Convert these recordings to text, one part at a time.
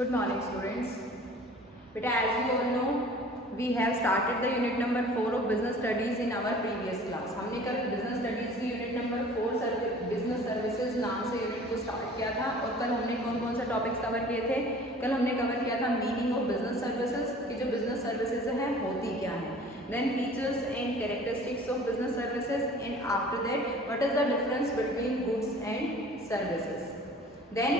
Good morning, students. But as you all know, we have started the unit number 4 of business studies in our previous class. हमने कल business studies की unit number 4 business services नाम से unit को start किया था और कल हमने कौन कौन से topics cover किए थे? कल हमने cover किया था meaning of business services कि जो business services हैं होती क्या है, then features and characteristics of business services, and after that what is the difference between goods and services, then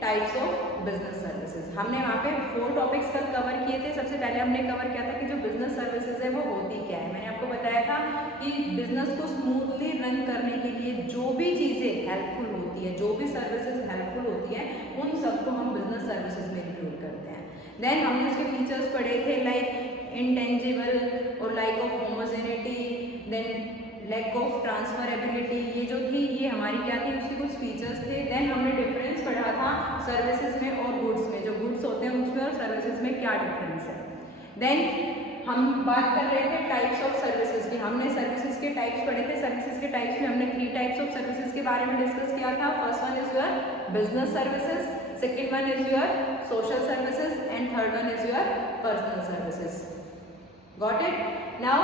types of business services. हमने वहाँ पे 4 टॉपिक्स कल कवर किए थे. सबसे पहले हमने कवर किया था कि जो बिजनेस सर्विसेज है वो होती क्या है. मैंने आपको बताया था कि बिजनेस को स्मूथली रन करने के लिए जो भी चीज़ें हेल्पफुल होती है, जो भी सर्विसेज हेल्पफुल होती है, उन सबको हम बिजनेस सर्विसेज में इंक्लूड करते हैं. देन हमने उसके फीचर्स पढ़े थे लाइक इंटेंजिबल और lack of homogeneity, then lack of transferability. ये जो थी ये हमारी क्या थी, उसके कुछ फीचर्स थे. देन हमने डिफरेंस पढ़ा था सर्विसेज में और गुड्स में. जो गुड्स होते हैं उसमें और सर्विसेज में क्या डिफरेंस है. देन हम बात कर रहे थे टाइप्स ऑफ सर्विसेज की. हमने सर्विसेज के टाइप्स पढ़े थे. सर्विसेज के टाइप्स में हमने 3 टाइप्स ऑफ सर्विसेज के बारे में डिस्कस किया था. First one is your business services, second one is your social services and third one is your personal services. Got it. Now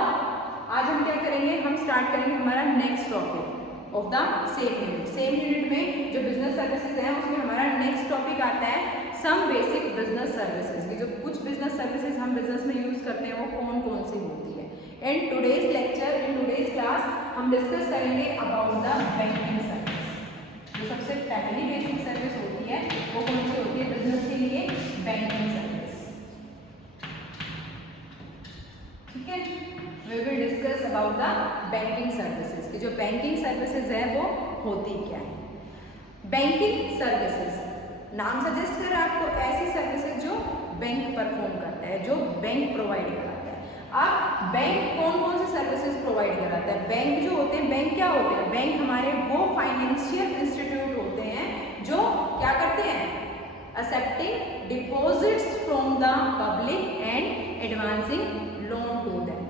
आज हम क्या करेंगे, हम स्टार्ट करेंगे हमारा next topic of the same unit. Same unit में जो business services हैं उसमें हमारा नेक्स्ट टॉपिक आता है सम बेसिक बिजनेस सर्विसेज की. जो कुछ बिजनेस सर्विसेज हम बिजनेस में यूज करते हैं वो कौन कौन सी होती है. In today's lecture, in today's class हम डिस्कस करेंगे अबाउट द बैंकिंग सर्विस. जो सबसे पहली बेसिक सर्विस होती है वो कौन सी होती है बिजनेस के लिए, बैंकिंग सर्विस. ठीक है, we will discuss about the banking services कि जो बैंकिंग सर्विसेज है वो होती क्या है. बैंकिंग सर्विसेज नाम सजेस्ट कर रहा है आपको ऐसी सर्विसेज जो बैंक परफॉर्म करता है, जो बैंक प्रोवाइड कराता है. अब बैंक कौन कौन सी सर्विसेज प्रोवाइड कराता है. बैंक जो होते हैं, बैंक क्या होते हैं, बैंक हमारे वो फाइनेंशियल इंस्टीट्यूट होते हैं जो क्या करते हैं, accepting deposits from the public and advancing loan to them.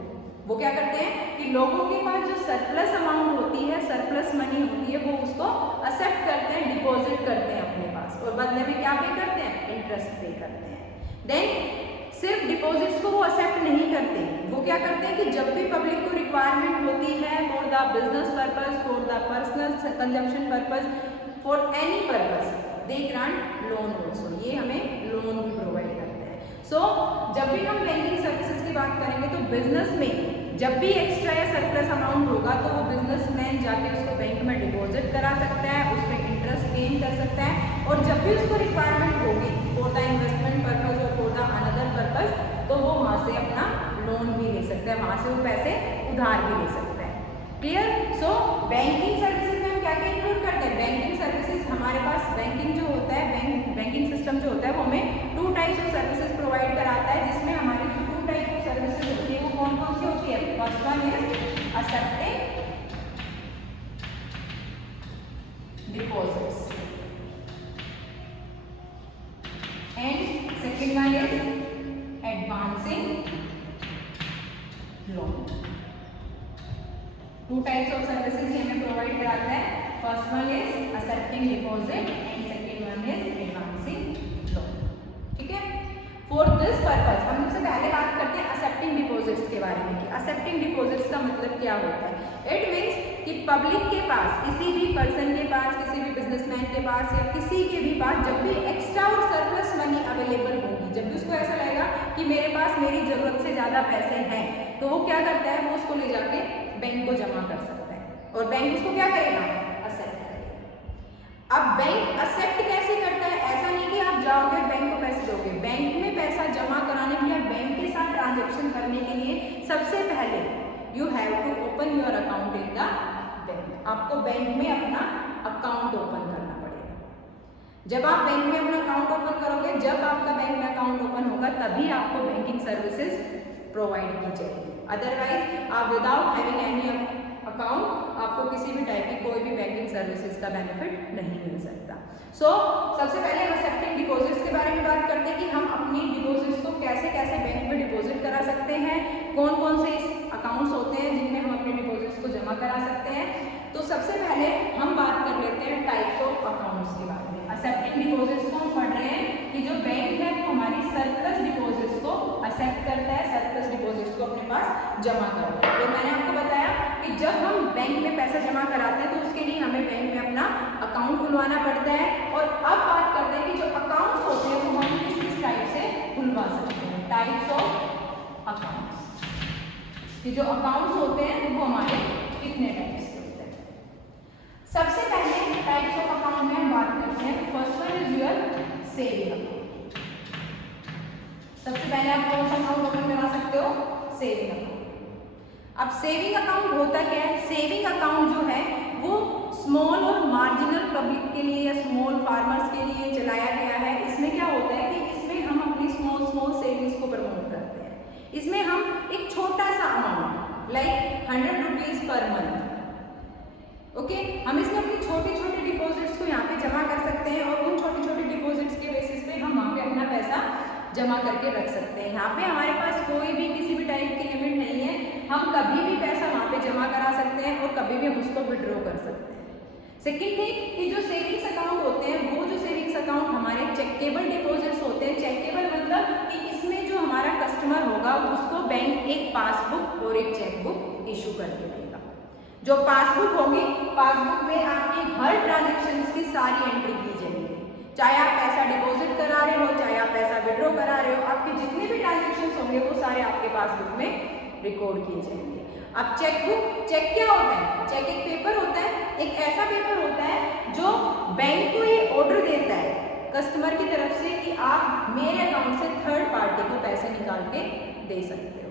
वो क्या करते हैं कि लोगों के पास जो सरप्लस अमाउंट होती है, सरप्लस मनी होती है, वो उसको एक्सेप्ट करते हैं, डिपॉजिट करते हैं अपने पास और बदले में क्या पे करते हैं, इंटरेस्ट पे करते हैं. देन सिर्फ डिपॉजिट्स को वो एक्सेप्ट नहीं करते, वो क्या करते हैं कि जब भी पब्लिक को रिक्वायरमेंट होती है for the business purpose, for the personal consumption purpose, for any purpose, they grant loan also. ये हमें लोन भी प्रोवाइड करते हैं. सो जब भी हम बैंकिंग सर्विसेज की बात करेंगे तो बिजनेस में जब भी एक्स्ट्रा या सरप्लस अमाउंट होगा तो वो बिजनेसमैन जाके उसको बैंक में डिपॉजिट करा सकता है, उस पर इंटरेस्ट गेन कर सकता है, और जब भी उसको रिक्वायरमेंट होगी फॉर द इन्वेस्टमेंट पर्पज और फॉर द अनदर पर्पज, तो वो वहाँ से अपना लोन भी ले सकता है, वहाँ से वो पैसे उधार भी ले सकता है. क्लियर. सो बैंकिंग सर्विसेज में हम क्या क्या इंक्लूड करते हैं. बैंकिंग सर्विसेज हमारे पास बैंकिंग जो होता है, बैंकिंग सिस्टम जो होता है वो हमें 2 टाइप्स ऑफ सर्विसेज प्रोवाइड कराता है, जिसमें हमारी 2 टाइप ऑफ सर्विसेज होती है वो कौन कौन सी होती है. First one is accepting deposits and second one is advancing loan. 2 types of services हमें प्रोवाइड कराता है. First one is accepting deposit and second one is advancing loan. ठीक है. फॉर दिस पर्पज हम सबसे पहले बात करते हैं एक्सेप्टिंग डिपॉजिट्स के बारे में कि एक्सेप्टिंग डिपॉजिट्स का मतलब क्या होता है. इट मीन्स कि पब्लिक के पास, किसी भी पर्सन के पास, किसी भी बिजनेसमैन के पास या किसी के भी पास जब भी एक्स्ट्रा और सरप्लस मनी अवेलेबल होगी, जब भी उसको ऐसा लगेगा कि मेरे पास मेरी जरूरत से ज़्यादा पैसे हैं, तो वो क्या करता है, वो उसको ले जाके बैंक को जमा कर सकता है और बैंक उसको क्या करेगा, एक्सेप्ट करेगा. अब बैंक एक्सेप्ट कैसे करता है. ऐसा नहीं कि आप जाओगे बैंक को पैसे दोगे. बैंक में पैसा जमा कराने के लिए, बैंक के साथ ट्रांजेक्शन करने के लिए सबसे पहले you have to open your account in the bank. आपको बैंक में अपना अकाउंट ओपन करना पड़ेगा. जब आप बैंक में अपना अकाउंट ओपन करोगे, जब आपका बैंक में अकाउंट ओपन होगा तभी आपको बैंकिंग सर्विसेज प्रोवाइड की जाएगी. अदरवाइज आप विदाउट हैविंग एनी अकाउंट आपको किसी भी टाइप की कोई भी बैंकिंग सर्विसेज का बेनिफिट नहीं मिल सकता. सो सबसे पहले हम एक्सेप्टिंग डिपॉजिट्स के बारे में बात करते हैं कि हम अपनी डिपॉजिट्स को कैसे कैसे बैंक में डिपॉजिट करा सकते हैं, कौन कौन से अकाउंट्स होते हैं जिनमें हम अपने डिपॉजिट्स को जमा करा सकते हैं. तो सबसे पहले हम बात कर लेते हैं टाइप्स ऑफ अकाउंट्स के बारे में. एक्सेप्टिंग डिपॉजिट्स को हम पढ़ रहे हैं कि जो बैंक है हमारी सरप्लस डिपॉजिट्स को एक्सेप्ट करता है, सरप्लस डिपॉजिट्स को अपने पास जमा करता है। तो मैंने आपको बताया कि जब हम बैंक में पैसा जमा कराते हैं तो उसके लिए हमें बैंक में अपना अकाउंट खुलवाना पड़ता है। और अब बात करते हैं कि जो अकाउंट्स होते हैं वो हम किस टाइप से खुलवा सकते हैं, टाइप्स ऑफ अकाउंट्स, कि जो अकाउंट्स होते हैं वो हमारे कितने टाइप्स के होते हैं। सबसे पहले टाइप्स ऑफ अकाउंट में हम बात करते हैं, first one is your saving account. सबसे पहले आप कौन सा अकाउंट ओपन करा सकते हो, सेविंग अकाउंट। अब सेविंग अकाउंट होता क्या है, सेविंग अकाउंट जो है वो स्मॉल और मार्जिनल पब्लिक के लिए या स्मॉल फार्मर्स के लिए चलाया गया है। इसमें क्या होता है कि इसमें हम अपनी स्मॉल सेविंग्स को प्रमोट करते हैं। इसमें हम एक छोटा सा amount like 100 rupees per month, okay, हम इसमें अपनी छोटी छोटी डिपॉजिट्स को यहाँ पे जमा कर सकते हैं और उन छोटी छोटी डिपॉजिट्स के बेसिस पे हम वहाँ पे अपना पैसा जमा करके रख सकते हैं। यहाँ पे हमारे पास कोई भी किसी भी टाइप की लिमिट नहीं है, हम कभी भी पैसा वहाँ पे जमा करा सकते हैं और कभी भी हम उसको विड्रॉ कर सकते हैं। सेकेंड थिंग कि जो सेविंग्स अकाउंट होते हैं वो जो सेविंग्स अकाउंट हमारे चेकेबल डिपॉजिट्स होते हैं। चेकेबल मतलब कि इसमें जो हमारा कस्टमर होगा उसको बैंक एक पासबुक और एक चेकबुक इशू करके देगा। जो पासबुक होगी, पासबुक में आपकी हर ट्रांजेक्शन की सारी एंट्री की जाएगी, चाहे आप पैसा डिपॉजिट करा रहे हो, चाहे आप पैसा विड्रॉ करा रहे हो, आपके जितने भी ट्रांजेक्शन होंगे वो सारे आपके पासबुक में रिकॉर्ड किए जाएंगे। अब चेकबुक, चेक क्या होता है, चेक एक पेपर होता है, एक ऐसा पेपर होता है जो बैंक को ये ऑर्डर देता है कस्टमर की तरफ से कि आप मेरे अकाउंट से थर्ड पार्टी को पैसे निकाल के दे सकते हो।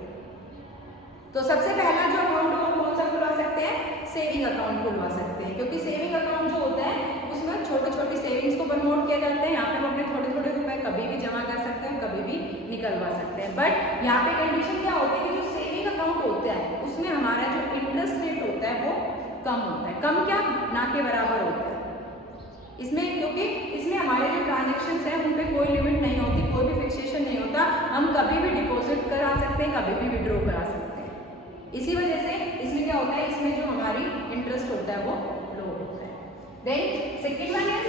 तो सबसे पहला जो अकाउंट है वो कौन सा खुलवा सकते हैं, सेविंग अकाउंट खुलवा सकते हैं, क्योंकि सेविंग अकाउंट जो होता है उसमें छोटे छोटे सेविंग्स को प्रमोट किया जाता है। यहाँ पे हम अपने थोड़े थोड़े रुपए कभी भी जमा कर सकते हैं, कभी भी निकलवा सकते हैं। बट यहाँ पे कंडीशन क्या होती है कि जो सेविंग अकाउंट होता है उसमें हमारा जो इंटरेस्ट रेट होता है वो कम होता है। कम क्या, ना के बराबर होता है इसमें, क्योंकि इसमें हमारे जो ट्रांजेक्शन्स हैं उन पे कोई लिमिट नहीं होती, कोई भी फिक्सेशन नहीं होता, हम कभी भी डिपॉजिट करा सकते हैं, कभी भी विड्रॉ करा सकते हैं। इसी वजह से इसमें क्या होता है, इसमें जो हमारी इंटरेस्ट होता है वो लो होता है। Then second one is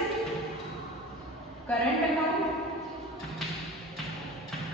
current account.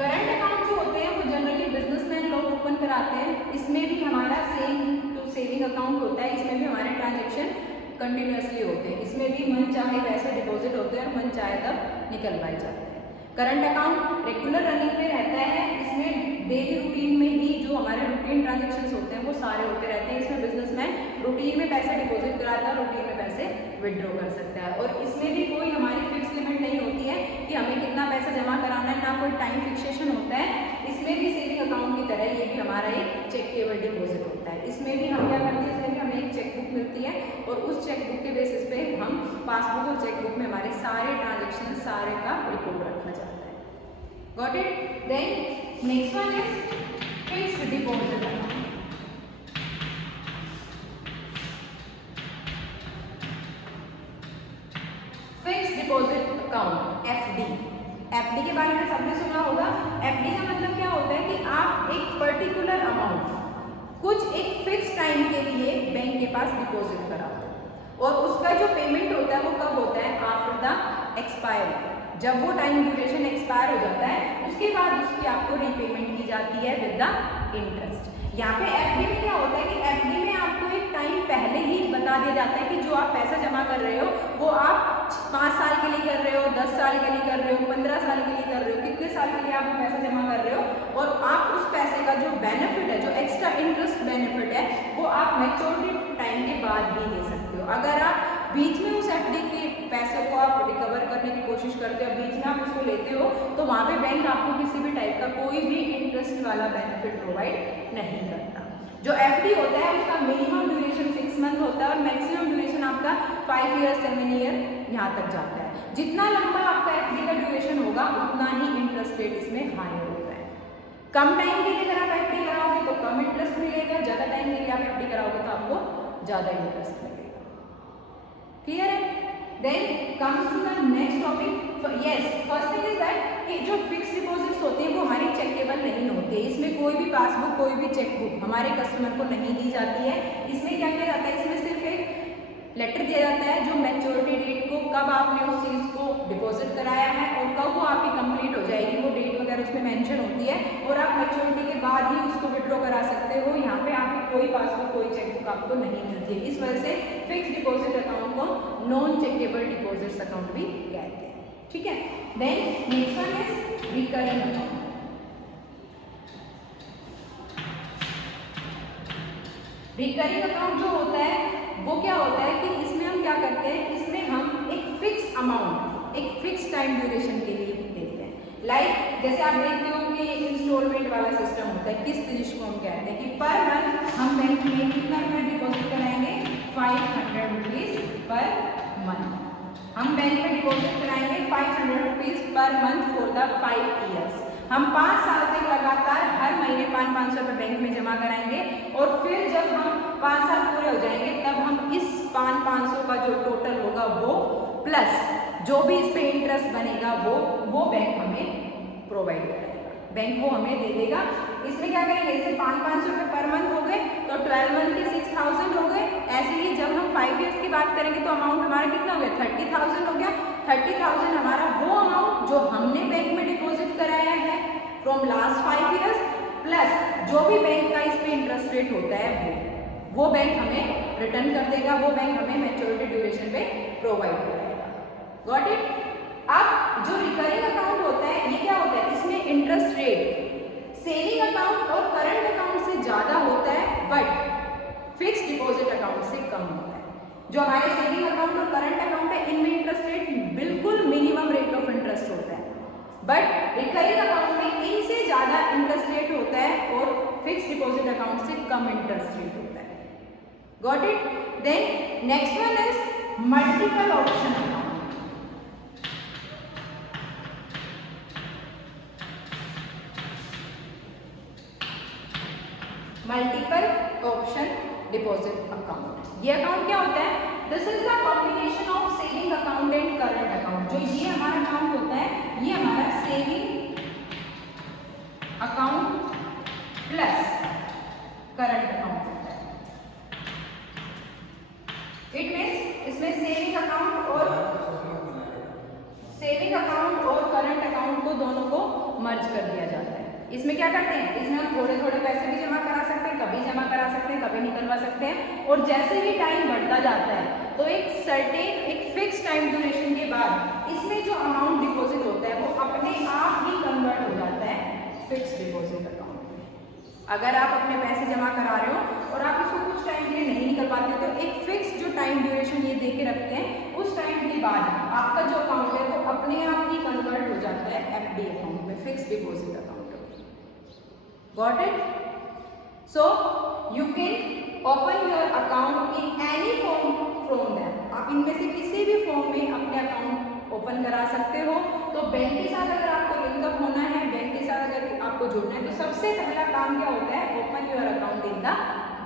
Current account जो होते हैं वो जनरली बिजनेसमैन लोग ओपन कराते हैं। इसमें भी हमारा सेम टू सेविंग अकाउंट होता है, इसमें भी हमारे ट्रांजेक्शन कंटिन्यूसली होते हैं, इसमें भी मन चाहे पैसे डिपॉजिट होते हैं और मन चाहे तब निकलवाए जाते हैं। करंट अकाउंट रेगुलर रनिंग में रहता है, इसमें डेली रूटीन में ही जो हमारे रूटीन ट्रांजेक्शन्स होते हैं वो सारे होते रहते हैं। इसमें बिजनेसमैन रूटीन में पैसे डिपॉजिट कराता है, रूटीन में पैसे विड्रॉ कर सकता है और इसमें भी कोई हमारी फिक्स लिमिट नहीं होती है कि हमें कितना पैसा जमा कराना है, ना कोई टाइम फिक्सेशन होता है। इसमें भी सेविंग अकाउंट की तरह ये भी हमारा एक चेकेबल डिपॉजिट होता है। इसमें भी हम क्या करते हैं, इसमें भी हमें एक चेकबुक मिलती है और उस चेकबुक के बेसिस पे हम पासबुक और चेकबुक में हमारे सारे ट्रांजेक्शन सारे का रिकॉर्ड रखा जाता है। Got it? Then next one is fixed deposit account. Fixed deposit account, FD. FD के बारे में सबने सुना होगा। एफडी का मतलब क्या होता है कि आप एक पर्टिकुलर अमाउंट कुछ एक फिक्स टाइम के लिए बैंक के पास डिपॉजिट कराओ और उसका जो पेमेंट होता है वो कब होता है, आफ्टर द एक्सपायर। जब वो टाइम ड्यूरेशन एक्सपायर हो जाता है उसके बाद उसकी आपको रीपेमेंट की जाती है विद द इंटरेस्ट। यहाँ पे एफडी में क्या होता है कि एफडी में आपको एक टाइम पहले ही बता दिया जाता है कि जो आप पैसा जमा कर रहे हो वो आप 5 साल के लिए कर रहे हो, 10 साल के लिए कर रहे हो, 15 साल के लिए कर रहे हो, कितने साल के लिए आप वो पैसा जमा कर रहे हो और आप उस पैसे का जो बेनिफिट है, जो एक्स्ट्रा इंटरेस्ट बेनिफिट है वो आप मैच्योरिटी टाइम के बाद ही ले सकते हो। अगर आप बीच में उस एफडी के पैसे को आप रिकवर करने की कोशिश करते हो, बीच में आप उसको लेते हो तो वहाँ पे बैंक आपको किसी भी टाइप का कोई भी इंटरेस्ट वाला बेनिफिट प्रोवाइड नहीं करता। जो एफडी होता है उसका मिनिमम ड्यूरेशन 6 मंथ होता है और मैक्सिमम ड्यूरेशन आपका 5 ईयर 7 ईयर यहाँ तक जाता है। जितना लंबा आपका एफडी का ड्यूरेशन होगा उतना ही इंटरेस्ट रेट इसमें हाई होता है। कम टाइम के लिए अगर आप एफडी कराओगे तो कम इंटरेस्ट मिलेगा, ज़्यादा टाइम के लिए आप एफडी कराओगे तो आपको ज़्यादा इंटरेस्ट मिलेगा। क्लियर है? Then comes to the next topic. Yes, first thing is that कि जो फिक्स डिपॉजिट्स होते हैं वो हमारी चेकेबल नहीं होते। इसमें कोई भी पासबुक, कोई भी चेकबुक हमारे कस्टमर को नहीं दी जाती है। इसमें क्या किया जाता है, इसमें सिर्फ एक लेटर दिया जाता है जो मैच्योरिटी डेट को, कब आपने उस चीज़ को डिपॉजिट कराया है और कब वो आपकी कंप्लीट हो जाएगी, वो डेट उसमें मेंशन होती है, और आप मैच्योरिटी के बाद ही उसको विड्रॉ करा सकते हो। यहाँ पे आपकी कोई पासबुक कोई चेकबुक आपको नहीं मिलती है। इस वजह से फिक्स डिपॉजिट अकाउंट को नॉन चेकेबल डिपॉजिट्स अकाउंट भी कहते हैं। ठीक है, then next one is recurring account. Recurring account जो होता है वो क्या होता है कि इसमें हम क्या करते हैं, इसमें हम एक फिक्स अमाउंट एक फिक्स टाइम ड्यूरेशन के लिए देते हैं। लाइक जैसे आप देखते हो कि इंस्टॉलमेंट वाला सिस्टम होता है, किस्त जिसको हम कहते हैं कि पर मंथ हम बैंक में कितना रुपये डिपॉजिट कराएंगे, 500 रुपीज पर मंथ। हम बैंक में डिपॉजिट कराएंगे 500 rupees per month for the 5 years. हम 5 साल तक लगातार हर महीने 500 रुपये बैंक में जमा कराएंगे, और फिर जब हम 5 साल पूरे हो जाएंगे तब हम इस 500 का जो टोटल होगा वो प्लस जो भी इस पे इंटरेस्ट बनेगा वो बैंक हमें प्रोवाइड करेगा, बैंक वो हमें दे देगा। इसमें क्या करेंगे, जैसे 500 रुपये पर मंथ हो गए तो 12 मंथ के 6000 हो गए। ऐसे ही जब हम 5 ईयर्स की बात करेंगे तो अमाउंट हमारा कितना हो गया, 30,000 हो गया। 30,000 हमारा वो अमाउंट जो हमने बैंक में डिपॉजिट कराया है फ्रॉम लास्ट 5 ईयर्स, प्लस जो भी बैंक का इस पे इंटरेस्ट रेट होता है वो बैंक हमें रिटर्न कर देगा, वो बैंक हमें मैच्योरिटी ड्यूरेशन पे प्रोवाइड करेगा। Got it. अब जो रिकरिंग अकाउंट होता है ये क्या होता है, इसमें इंटरेस्ट रेट सेविंग अकाउंट और करंट अकाउंट से ज़्यादा होता है, बट फिक्स डिपॉजिट अकाउंट से कम होता है। जो हमारे सेविंग अकाउंट और करंट अकाउंट है इनमें इंटरेस्ट रेट बिल्कुल मिनिमम रेट ऑफ इंटरेस्ट होता है, बट रिकरिंग अकाउंट में इनसे ज़्यादा इंटरेस्ट रेट होता है और फिक्स डिपॉजिट अकाउंट से कम इंटरेस्ट रेट होता है। Got it. Then next one is multiple option account. Multiple option deposit account, ये अकाउंट क्या होता है, this is the combination of saving account and current account. जो ये हमारा अकाउंट होता है ये हमारा saving account plus current account होता है। इट मीन्स इसमें सेविंग अकाउंट और करंट अकाउंट को दोनों को मर्ज कर दिया जाता है। इसमें क्या करते हैं, इसमें हम थोड़े थोड़े पैसे भी जमा करा सकते हैं, कभी जमा करा सकते हैं, कभी निकलवा सकते हैं, और जैसे ही टाइम बढ़ता जाता है तो एक फिक्स टाइम ड्यूरेशन के बाद इसमें जो अमाउंट डिपॉजिट होता है वो अपने आप ही कन्वर्ट हो जाता है फिक्स डिपॉजिट अकाउंट में। अगर आप अपने पैसे जमा करा रहे हो और आप इसको कुछ टाइम के लिए नहीं निकल पाते तो एक फिक्स जो टाइम ड्यूरेशन ये दे के रखते हैं, उस टाइम के बाद आपका जो अकाउंट है वो अपने आप ही कन्वर्ट हो जाता है एफडी अकाउंट में, fix deposit account. Got it? So you can open your account in any form from them. आप इनमें से किसी भी फॉर्म में अपने अकाउंट ओपन करा सकते हो। तो बैंक के साथ अगर आपको लिंकअप होना है, बैंक के साथ अगर आपको जुड़ना है तो सबसे पहला काम क्या होता है, open your account in the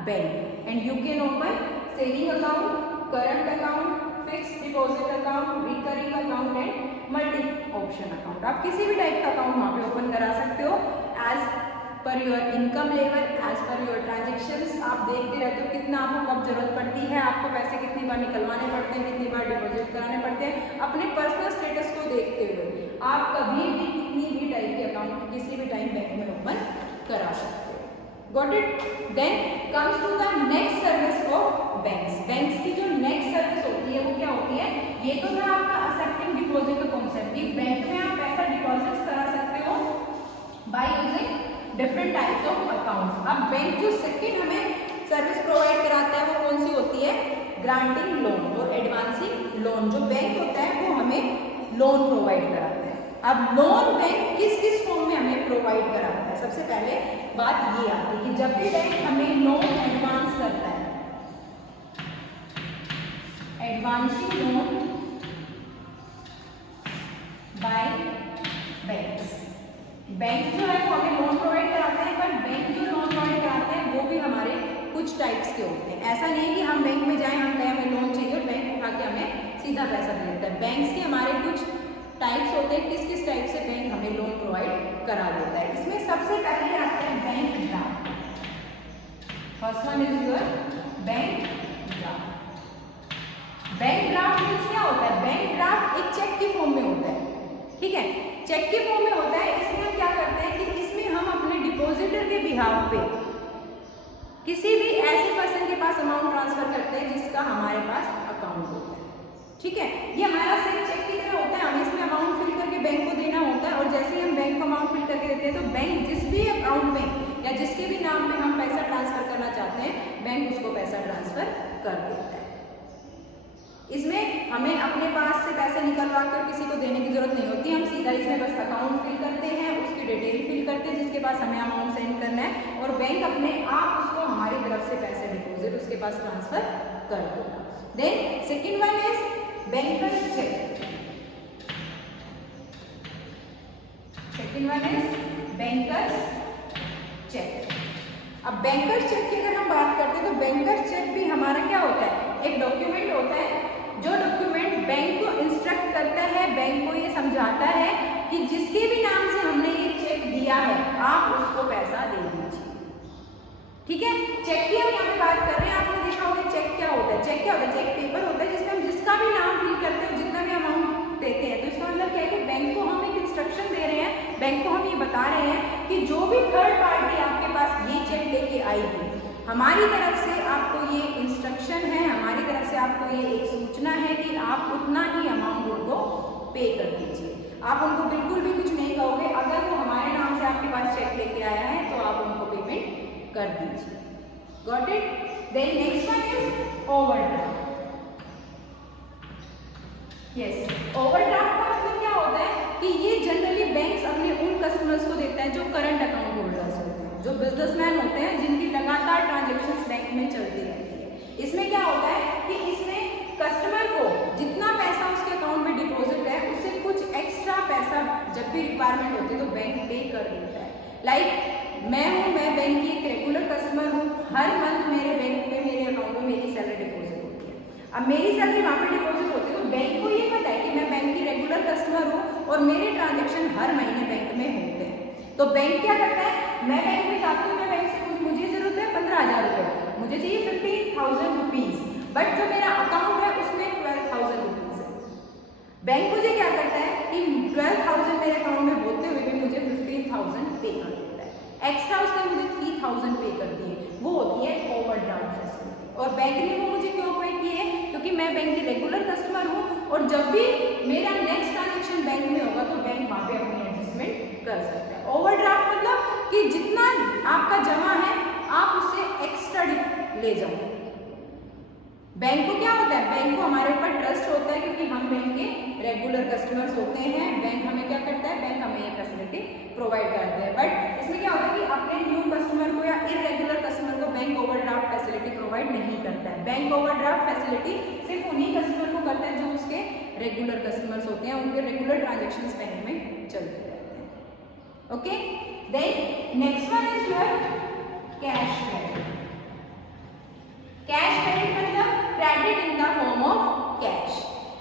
bank and you can open saving account, current account, fix deposit account, recurring account and multi option account. आप किसी भी टाइप का अकाउंट वहाँ पे ओपन करा सकते हो as per your income level, as per your transactions. आप देखते रहते हो कितना आपको कब जरूरत पड़ती है, आपको पैसे कितनी बार निकलवाने पड़ते हैं, कितनी बार डिपॉजिट कराने पड़ते हैं। अपने पर्सनल स्टेटस को देखते हुए आप कभी भी कितनी भी टाइप के अकाउंट किसी भी टाइम बैंक में ओपन करा सकते हो। Got it. Then comes to the next service of banks. Banks की जो नेक्स्ट सर्विस होती है वो क्या होती है, ये तो था आपका एक्सेप्टिंग डिपॉजिट का कॉन्सेप्ट कि बैंक में आप पैसा डिपॉजिट करा सकते हो by using different types of accounts. अब बैंक जो सेकंड हमें सर्विस प्रोवाइड कराता है वो कौन सी होती है, ग्रांटिंग लोन और एडवांसिंग लोन। जो बैंक होता है वो हमें लोन प्रोवाइड कराता है। अब लोन बैंक किस किस फॉर्म में हमें प्रोवाइड कराता है, सबसे पहले बात ये आती है कि जब भी बैंक हमें लोन एडवांस करता है, advancing loan by banks. Bank जो है वो हमें लोन प्रोवाइड कराते हैं, पर बैंक जो लोन प्रोवाइड कराते हैं वो भी हमारे कुछ टाइप्स के होते हैं। ऐसा नहीं है कि हम बैंक में जाएं, हम कहें हमें लोन चाहिए और बैंक उठा के हमें सीधा पैसा दे देता है। बैंक्स के हमारे कुछ टाइप्स होते हैं, किस किस टाइप से बैंक हमें लोन प्रोवाइड करा देता है। इसमें सबसे पहले आता है bank draft. First one is your bank draft. Bank draft means क्या होता है, बैंक ड्राफ्ट एक चेक की फॉर्म में होता है, ठीक है, चेक के फॉर्म में होता है। इसमें हम क्या करते वी हैव पे, किसी भी ऐसे पर्सन के पास अमाउंट ट्रांसफर करते हैं जिसका हमारे पास अकाउंट होता है, ठीक है। ये हमारा सिर्फ चेक की तरह होता है, हमें इसमें अमाउंट फिल करके बैंक को देना होता है, और जैसे ही हम बैंक को अमाउंट फिल करके देते हैं तो बैंक जिस भी अकाउंट में या जिसके भी नाम पे हम पैसा ट्रांसफर करना चाहते हैं, बैंक उसको पैसा ट्रांसफर कर देता है। इसमें हमें अपने पास से पैसे निकलवा कर किसी को देने की जरूरत नहीं होती, हम सीधा इसमें बस अकाउंट फिल करते हैं, उसकी डिटेल फिल करते हैं जिसके पास हमें अमाउंट सेंड करना है, और बैंक अपने आप उसको हमारी तरफ से पैसे डिपॉजिट उसके पास ट्रांसफर कर देगा। Then second one is banker's cheque. Second one is banker's cheque. अब बैंकर्स चेक की अगर हम बात करते हैं तो बैंकर्स चेक भी हमारा क्या होता है, एक डॉक्यूमेंट होता है, जो डॉक्यूमेंट बैंक को इंस्ट्रक्ट करता है, बैंक को ये समझाता है कि जिसके भी नाम से हमने ये चेक दिया है आप उसको पैसा दे दीजिए, ठीक है। चेक की हम यहाँ पे बात कर रहे हैं, आपने देखा होगा चेक क्या होता है, चेक क्या होता है, चेक पेपर होता है जिसमें हम जिसका भी नाम फिल करते हैं, जितना भी अमाउंट देते हैं, तो इसका मतलब क्या है कि बैंक को हम एक इंस्ट्रक्शन दे रहे हैं, बैंक को हम ये बता रहे हैं कि जो भी थर्ड पार्टी आपके पास ये चेक लेके आएगी, हमारी तरफ से आपको ये इंस्ट्रक्शन है, हमारी तरफ से आपको ये एक सूचना है कि आप उतना ही अमाउंट उनको पे कर दीजिए। आप उनको बिल्कुल भी कुछ नहीं कहोगे, अगर वो हमारे नाम से आपके पास चेक लेके आया है तो आप उनको पेमेंट कर दीजिए। Got it? Then next one is overdraft. Yes, overdraft का मतलब क्या होता है कि ये जनरली बैंक्स अपने उन कस्टमर्स को देता है जो करंट अकाउंट होल्डर्स होते हैं, जो बिजनेसमैन होते हैं, जिनकी लगातार ट्रांजैक्शंस बैंक में चलती रहती है। इसमें क्या होता है कि इसमें कस्टमर को जितना पैसा उसके अकाउंट में डिपॉजिट है उससे कुछ एक्स्ट्रा पैसा जब भी रिक्वायरमेंट होती है तो बैंक पे कर देता है। लाइक मैं बैंक की एक रेगुलर कस्टमर हूँ, हर मंथ मेरे बैंक में मेरे अकाउंट में मेरी सैलरी डिपॉजिट होती है। अब मेरी सैलरी वहाँ पे डिपॉजिट होती है तो बैंक को ये पता है कि मैं बैंक की रेगुलर कस्टमर हूँ और मेरे ट्रांजेक्शन हर महीने बैंक में होते हैं, तो बैंक क्या करता है, मैं बैंक में जाती हूँ, मैं बैंक से मुझे जरूरत है 15,000 रुपये, मुझे चाहिए 15,000 रुपीज़, बट जो मेरा अकाउंट है उसमें 12,000 रुपीज़ है। बैंक मुझे क्या करता है कि 12,000 मेरे अकाउंट में होते हुए भी मुझे 15,000 पे कर देता है, एक्स्ट्रा उसने मुझे 3,000 पे कर दिए, वो होती है ओवरड्राफ्ट फैसिलिटी। और बैंक ने वो मुझे क्यों प्रोवाइड की है, क्योंकि मैं बैंक की रेगुलर कस्टमर हूँ और जब भी मेरा नेक्स्ट ट्रांजेक्शन बैंक में होगा तो बैंक वहाँ पे अपनी एडजस्टमेंट कर सकता है। ओवरड्राफ्ट मतलब कि जितना आपका जमा है आप उससे एक्स्ट्रा ले जाओ। बैंक को क्या होता है, बैंक को हमारे ऊपर ट्रस्ट होता है क्योंकि हम बैंक के रेगुलर कस्टमर्स होते हैं, बैंक हमें क्या करता है, बैंक हमें ये फैसिलिटी प्रोवाइड करते हैं। बट इसमें क्या होता है कि अपने न्यू कस्टमर को या इरेगुलर कस्टमर को बैंक ओवरड्राफ्ट फैसिलिटी प्रोवाइड नहीं करता है। बैंक ओवरड्राफ्ट फैसिलिटी सिर्फ उन्हीं कस्टमर को करता है जो उसके रेगुलर कस्टमर्स होते हैं, उनके रेगुलर ट्रांजेक्शन्स बैंक में चलते रहते हैं। Okay, then next one is your cash credit. Cash credit मतलब credit in the form of cash.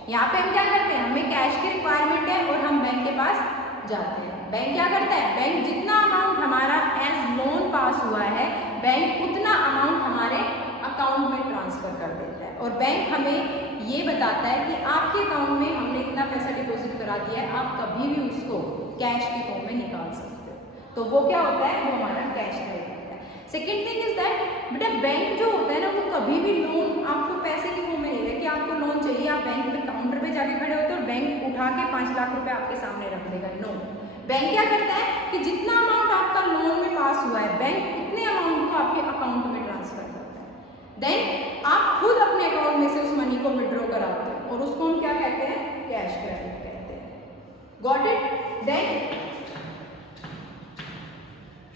यहाँ पे हम क्या करते हैं, हमें कैश की रिक्वायरमेंट है और हम बैंक के पास जाते हैं। बैंक क्या करता है, बैंक जितना अमाउंट हमारा एज लोन पास हुआ है बैंक उतना अमाउंट हमारे अकाउंट में ट्रांसफर कर देता है, और बैंक हमें ये बताता है कि आपके अकाउंट में हमने इतना पैसा डिपॉजिट करा दिया है, आप कभी भी उसको कैश के फॉर्म में निकाल सकते हो। तो वो क्या होता है, वो हमारा कैश क्रेडिट होता है। सेकेंड थिंग इज दैट बेटा बैंक जो होता है ना वो कभी भी लोन आपको पैसे के फॉर्म में नहीं दे कि आपको लोन चाहिए, आप बैंक में काउंटर पे जाके खड़े होते हो और बैंक उठा के 5 लाख रुपए आपके सामने रख देगा। नो, बैंक क्या करता है कि जितना अमाउंट आपका लोन में पास हुआ है बैंक उतने अमाउंट को आपके अकाउंट में ट्रांसफर करता है। देन आप खुद अपने अकाउंट में से उस मनी को विड्रॉ कराते हो और उसको हम क्या कहते हैं, कैश क्रेडिट कहते हैं। Got it? Then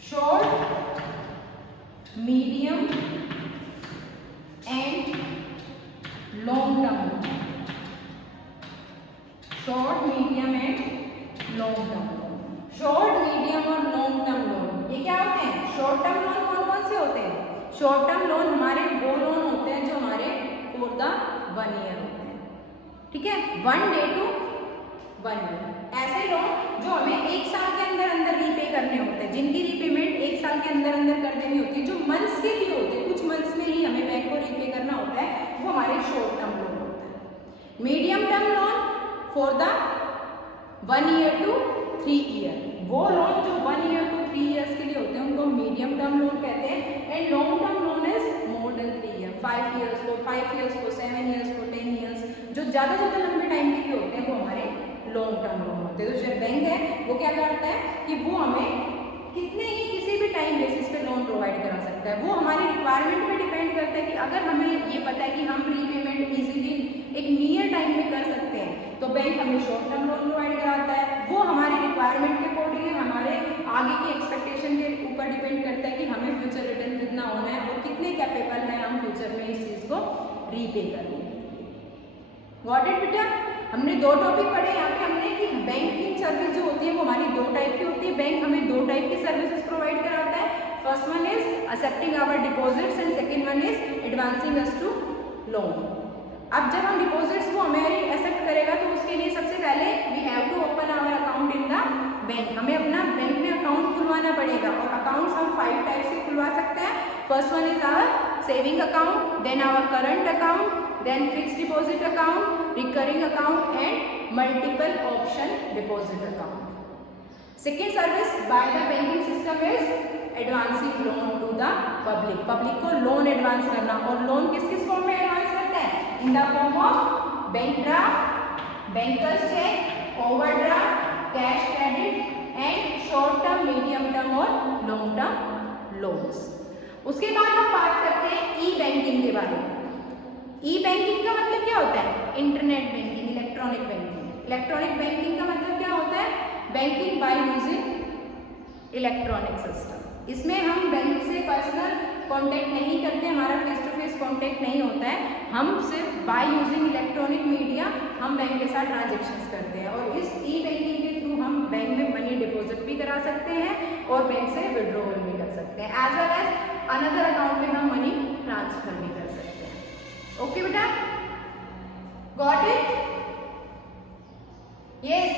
short, medium and long term loan. Short, medium and long term loan. Short, medium और लॉन्ग टर्म लोन ये क्या होते हैं, शॉर्ट टर्म लोन कौन कौन से होते हैं, शॉर्ट टर्म लोन हमारे वो लोन होते हैं जो हमारे फॉर द 1 ईयर होते हैं, ठीक है, 1 डे टू 1 ईयर। ऐसे लोन जो हमें 1 साल के अंदर अंदर रीपे करने होते हैं, जिनकी रीपेमेंट 1 साल के अंदर अंदर कर देनी होती है, जो मंथ्स के लिए होते हैं, कुछ मंथ्स में ही हमें बैंक को रीपे करना होता है, वो हमारे शॉर्ट टर्म लोन होता है। Medium term loan for the 1 year two 3 year. वो लोन जो 1 ईयर टू 3 ईयर्स के लिए होते हैं उनको मीडियम टर्म लोन कहते हैं। And long term loan is more than 3 year, 5 years को, 5 ईयर्स को, 7 ईयर्स को, 10 ईयर्स, जो ज़्यादा लंबे टाइम के लिए होते हैं वो हमारे लॉन्ग टर्म लोन होते हैं। तो जो बैंक है वो क्या करता है कि वो हमें कितने ही किसी भी टाइम बेसिस पे लोन प्रोवाइड करा सकता है। वो हमारी रिक्वायरमेंट पे डिपेंड करता है कि अगर हमें ये पता है कि हम प्रीपेमेंट इजीली एक नियर टाइम में कर सकते हैं तो बैंक हमें शॉर्ट टर्म लोन प्रोवाइड कराता है। वो हमारी रिक्वायरमेंट के अकॉर्डिंग है, हमारे आगे की एक्सपेक्टेशन के ऊपर डिपेंड करता है कि हमें फ्यूचर रिटर्न कितना होना है और कितने कैपेबल हैं हम फ्यूचर में इस चीज़ को रीपे करने के लिए। गॉट इट बेटा? हमने 2 टॉपिक पढ़े यहाँ पे हमने कि बैंकिंग सर्विस जो होती है वो हमारी 2 टाइप की होती है। बैंक हमें 2 टाइप की सर्विसेज प्रोवाइड कराता है। First one is accepting our deposits and second one is advancing us to loan. अब जब हम डिपॉजिट्स को हमारी एक्सेप्ट करेगा तो उसके लिए सबसे पहले we have to open our account in the bank. हमें अपना बैंक में अकाउंट खुलवाना पड़ेगा और अकाउंट्स हम 5 टाइप से खुलवा सकते हैं। First one is our saving account, then our current account, then fixed deposit account, recurring account and multiple option deposit account. Second service by the banking system is advancing loan to the public. Public को loan advance करना, और loan किस किस form में advance करते हैं? In the form of bank draft, banker's check, overdraft, cash credit and short term, medium term और long term loans. उसके बाद हम बात करते हैं ई बैंकिंग के बारे में। ई बैंकिंग का मतलब क्या होता है? Internet banking, electronic banking. Electronic banking का मतलब क्या होता है? Banking by using electronic system. इसमें हम बैंक से पर्सनल कांटेक्ट नहीं करते, हमारा फेस टू फेस कांटेक्ट नहीं होता है। हम सिर्फ बाय यूजिंग इलेक्ट्रॉनिक मीडिया हम बैंक के साथ ट्रांजेक्शन्स करते हैं और इस ई बैंकिंग के थ्रू हम बैंक में मनी डिपॉजिट भी करा सकते हैं और बैंक से विड्रॉवल भी कर सकते हैं, as well as another account में हम मनी ट्रांसफर भी कर सकते हैं। ओके बेटा, गॉट इट? यस।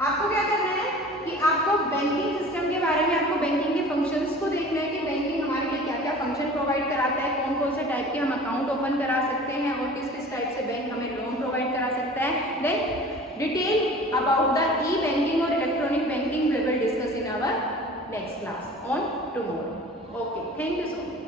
आपको क्या करना है कि आपको बैंकिंग सिस्टम के बारे में, आपको बैंकिंग के फंक्शंस को देखना है कि बैंकिंग हमारे लिए क्या क्या फंक्शन प्रोवाइड कराता है, कौन कौन से टाइप के हम अकाउंट ओपन करा सकते हैं और किस किस टाइप से बैंक हमें लोन प्रोवाइड करा सकता है। Then detail about the e banking और electronic banking we will discuss in our next class on tomorrow. Okay, thank you so much.